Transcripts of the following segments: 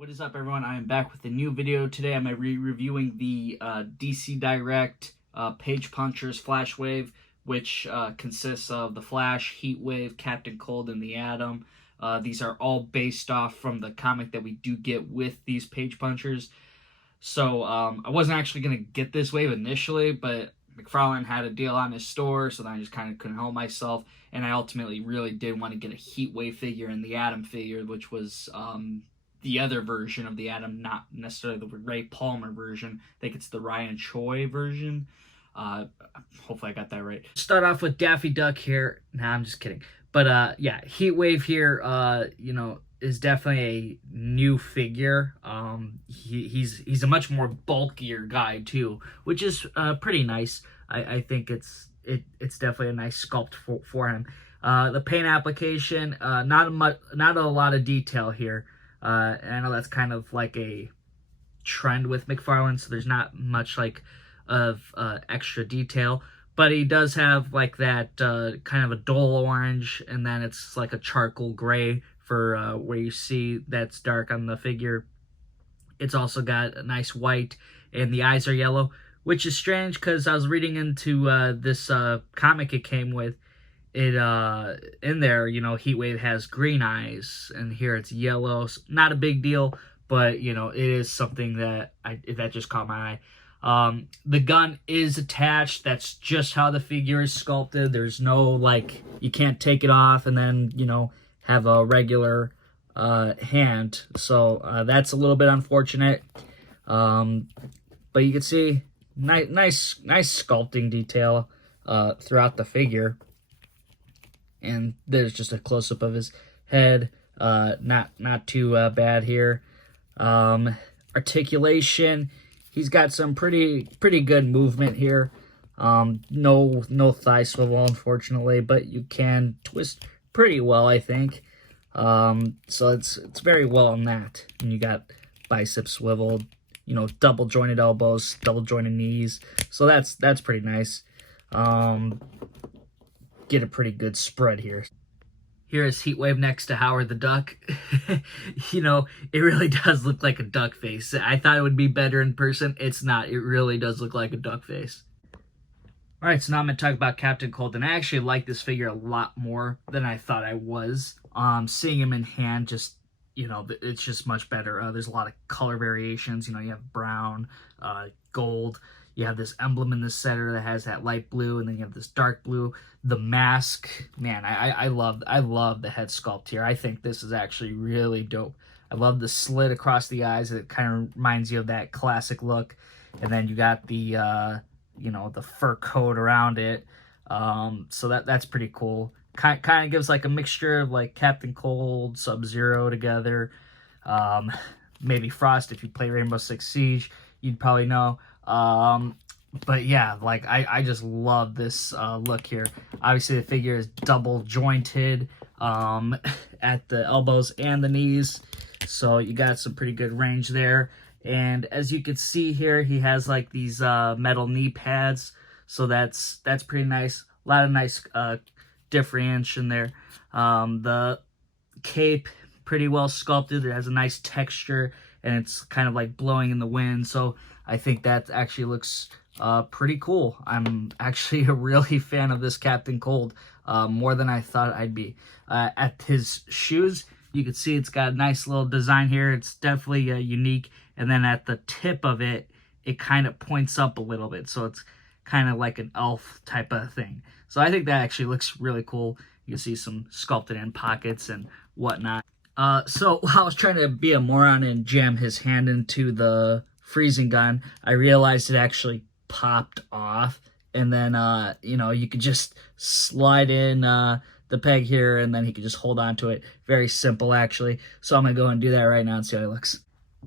What is up, everyone? I am back with a new video. Today I'm reviewing the DC Direct Page Punchers Flash Wave, which consists of the Flash, Heatwave, Captain Cold, and the Atom. These are all based off from the comic that we do get with these Page Punchers. So I wasn't actually going to get this wave initially, but McFarlane had a deal on his store, so then I just kind of couldn't help myself. And I ultimately really did want to get a Heatwave figure and the Atom figure, which was the other version of the Atom, not necessarily the Ray Palmer version. I think it's the Ryan Choi version. Hopefully I got that right. Start off with Daffy Duck here. Nah, I'm just kidding. But yeah, Heatwave here, is definitely a new figure. He's a much more bulkier guy too, which is pretty nice. I think it's definitely a nice sculpt for him. The paint application, not a lot of detail here. I know that's kind of like a trend with McFarlane, so there's not much of extra detail. But he does have like that kind of a dull orange, and then it's like a charcoal gray for where you see that's dark on the figure. It's also got a nice white, and the eyes are yellow, which is strange because I was reading into this comic it came with. It in there, Heatwave has green eyes, and here it's yellow. So not a big deal, but it is something that that just caught my eye. The gun is attached. That's just how the figure is sculpted. There's no you can't take it off and then have a regular hand. So that's a little bit unfortunate. But you can see nice sculpting detail throughout the figure. And there's just a close-up of his head. Not too bad here. Articulation, he's got some pretty good movement here. No thigh swivel, unfortunately, but you can twist pretty well, I think. So it's very well on that. And you got biceps swiveled, double jointed elbows, double jointed knees. So that's pretty nice. Get a pretty good spread here. Here is Heatwave next to Howard the Duck. It really does look like a duck face. I thought it would be better in person. It's not. It really does look like a duck face. Alright, so now I'm going to talk about Captain Cold, and I actually like this figure a lot more than I thought I was. Seeing him in hand, just, it's just much better. There's a lot of color variations. You have brown, gold. You have this emblem in the center that has that light blue, and then you have this dark blue. The mask, man, I love the head sculpt here. I think this is actually really dope. I love the slit across the eyes. It kind of reminds you of that classic look. And then you got the the fur coat around it. So that's pretty cool. Kind of gives like a mixture of like Captain Cold, Sub-Zero together. Maybe Frost. If you play Rainbow Six Siege, you'd probably know. But yeah, I just love this look here. Obviously the figure is double jointed at the elbows and the knees, so you got some pretty good range there. And as you can see here, he has like these metal knee pads, so that's pretty nice. A lot of nice differentiation there. The cape, pretty well sculpted. It has a nice texture, and it's kind of like blowing in the wind, so I think that actually looks pretty cool. I'm actually a really fan of this Captain Cold, more than I thought I'd be. At his shoes, you can see it's got a nice little design here. It's definitely unique. And then at the tip of it, it kind of points up a little bit. So it's kind of like an elf type of thing. So I think that actually looks really cool. You can see some sculpted in pockets and whatnot. So while I was trying to be a moron and jam his hand into the freezing gun, I realized it actually popped off, and then you could just slide in the peg here, and then he could just hold on to it. Very simple, actually. So I'm gonna go and do that right now and see how it looks.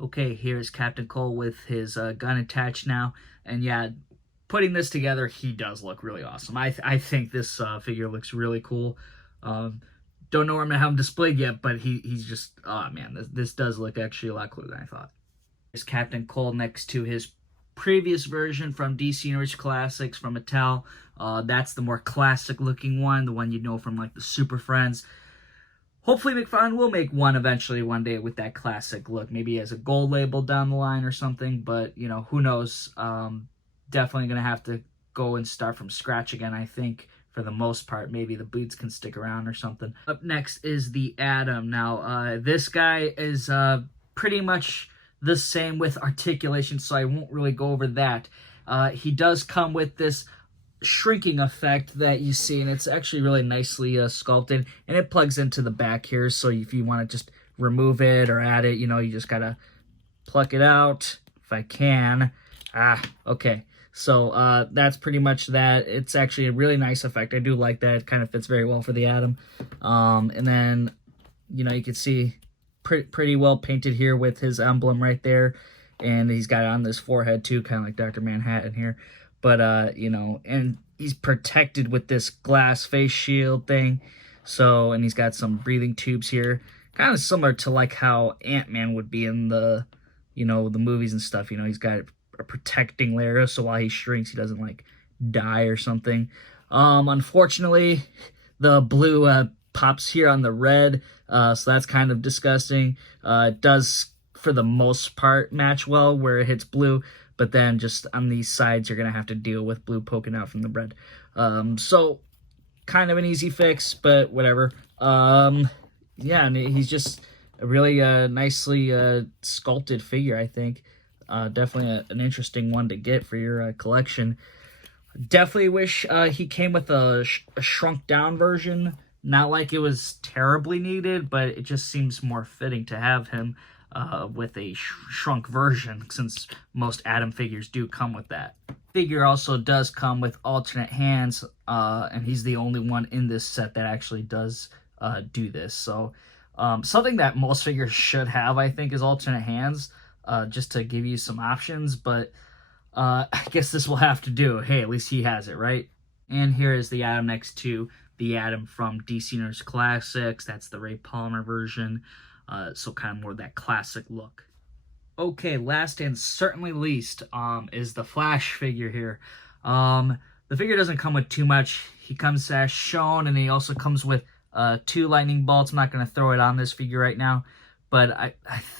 Okay, here's Captain Cole with his gun attached now, and yeah, putting this together, he does look really awesome. I think this figure looks really cool. Don't know where I'm gonna have him displayed yet, but he's just, oh man, this does look actually a lot cooler than I thought. There's Captain Cole next to his previous version from DC Universe Classics from Mattel. That's the more classic looking one, the one you know from like the Super Friends. Hopefully McFarlane will make one eventually one day with that classic look. Maybe he has a gold label down the line or something, but, you know, who knows. Definitely going to have to go and start from scratch again, I think, for the most part. Maybe the boots can stick around or something. Up next is the Atom. Now, this guy is pretty much the same with articulation, so I won't really go over that. He does come with this shrinking effect that you see, and it's actually really nicely sculpted, and it plugs into the back here, so if you want to just remove it or add it, you know, you just gotta pluck it out. If I can. Okay. So that's pretty much that. It's actually a really nice effect. I do like that. It kind of fits very well for the Atom. And then, you know, you can see pretty well painted here with his emblem right there. And he's got it on this forehead too, kind of like Dr. Manhattan here. But, you know, and he's protected with this glass face shield thing. So, and he's got some breathing tubes here. Kind of similar to like how Ant-Man would be in the, you know, the movies and stuff. You know, he's got a protecting layer, so while he shrinks, he doesn't, like, die or something. Unfortunately, the blue pops here on the red, so that's kind of disgusting. It does, for the most part, match well where it hits blue, but then just on these sides, you're going to have to deal with blue poking out from the red. So, kind of an easy fix, but whatever. Yeah, and he's just a really nicely sculpted figure, I think. Definitely an interesting one to get for your collection. Definitely wish he came with a shrunk down version. Not like it was terribly needed, but it just seems more fitting to have him with a shrunk version, since most Atom figures do come with that. Figure also does come with alternate hands, and he's the only one in this set that actually does do this. So something that most figures should have, I think, is alternate hands, just to give you some options, but I guess this will have to do. Hey, at least he has it, right? And here is the Atom next to the Atom from DC Universe Classics. That's the Ray Palmer version, so kind of more that classic look. Okay, last and certainly least is the Flash figure here. The figure doesn't come with too much. He comes as shown, and he also comes with 2 lightning bolts. I'm not going to throw it on this figure right now, but I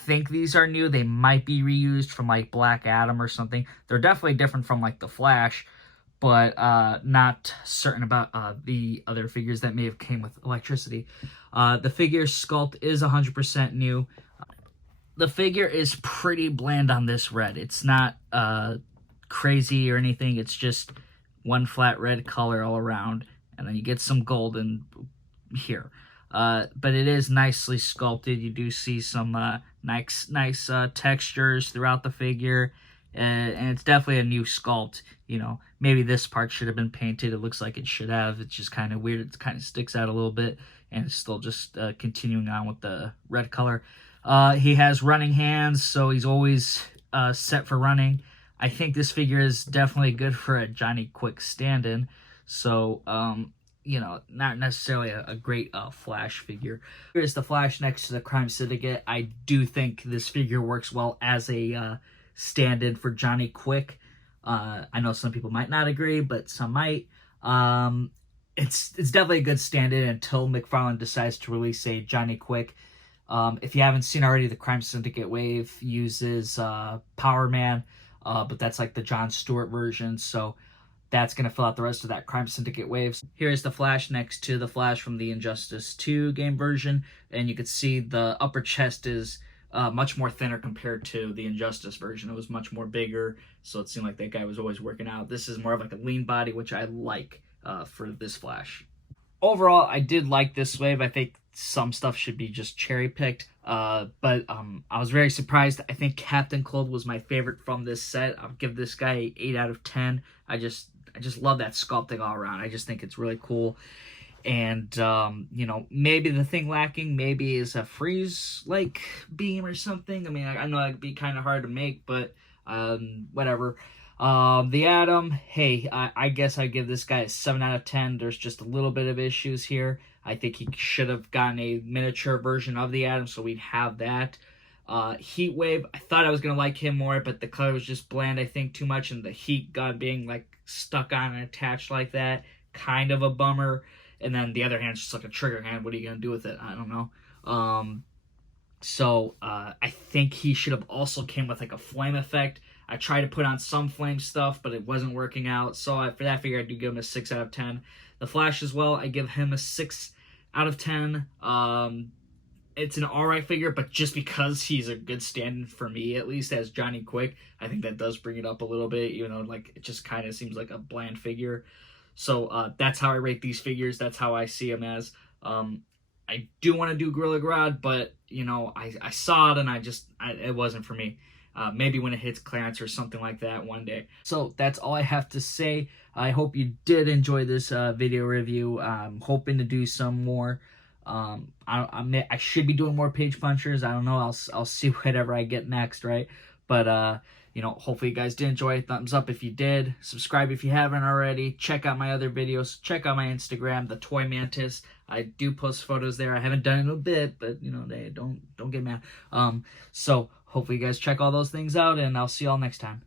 think these are new. They might be reused from, like, Black Adam or something. They're definitely different from, like, the Flash, but not certain about the other figures that may have came with electricity. The figure sculpt is 100% new. The figure is pretty bland on this red. It's not crazy or anything. It's just one flat red color all around, and then you get some gold in here. But it is nicely sculpted. You do see some nice textures throughout the figure, and it's definitely a new sculpt. You know, maybe this part should have been painted. It looks like it should have. It's just kind of weird. It kind of sticks out a little bit, and it's still just continuing on with the red color. He has running hands, so he's always set for running. I think this figure is definitely good for a Johnny Quick stand-in. So, you know, not necessarily a great Flash figure. Here's the Flash next to the Crime Syndicate. I do think this figure works well as a stand-in for Johnny Quick. I know some people might not agree, but some might. It's definitely a good stand-in until McFarlane decides to release a Johnny Quick. If you haven't seen already, the Crime Syndicate wave uses Power Man, but that's like the Jon Stewart version, so that's going to fill out the rest of that Crime Syndicate waves. Here's the Flash next to the Flash from the Injustice 2 game version, and you can see the upper chest is much more thinner compared to the Injustice version. It was much more bigger, so it seemed like that guy was always working out. This is more of like a lean body, which I like for this Flash. Overall, I did like this wave. I think some stuff should be just cherry-picked, but I was very surprised. I think Captain Cold was my favorite from this set. I'll give this guy an 8 out of 10. I just love that sculpting all around. I just think it's really cool. And, you know, maybe the thing lacking maybe is a freeze-like beam or something. I mean, I know it'd be kind of hard to make, but whatever. The Atom, hey, I guess I'd give this guy a 7 out of 10. There's just a little bit of issues here. I think he should have gotten a miniature version of the Atom, so we'd have that. Heatwave, I thought I was going to like him more, but the color was just bland, I think, too much, and the heat gun being, like, stuck on and attached like that, kind of a bummer. and then the other hand's just like a trigger hand. What are you gonna do with it? I don't know. So I think he should have also came with like a flame effect. I tried to put on some flame stuff, but it wasn't working out. So for that figure, I do give him a 6 out of 10. The Flash as well, I give him a 6 out of 10. It's an alright figure, but just because he's a good stand-in for me, at least as Johnny Quick, I think that does bring it up a little bit, even though like it just kind of seems like a bland figure. So that's how I rate these figures. That's how I see them as. I do want to do Gorilla Grodd, but you know, I saw it and it wasn't for me. Maybe when it hits clearance or something like that one day. So that's all I have to say. I hope you did enjoy this video review. I'm hoping to do some more. I should be doing more page punchers. I don't know. I'll see whatever I get next, right? But you know, hopefully you guys did enjoy. Thumbs up if you did. Subscribe if you haven't already. Check out my other videos. Check out my Instagram, the Toy Mantis. I do post photos there. I haven't done it in a bit, but you know, they don't get mad. So hopefully you guys check all those things out, and I'll see y'all next time.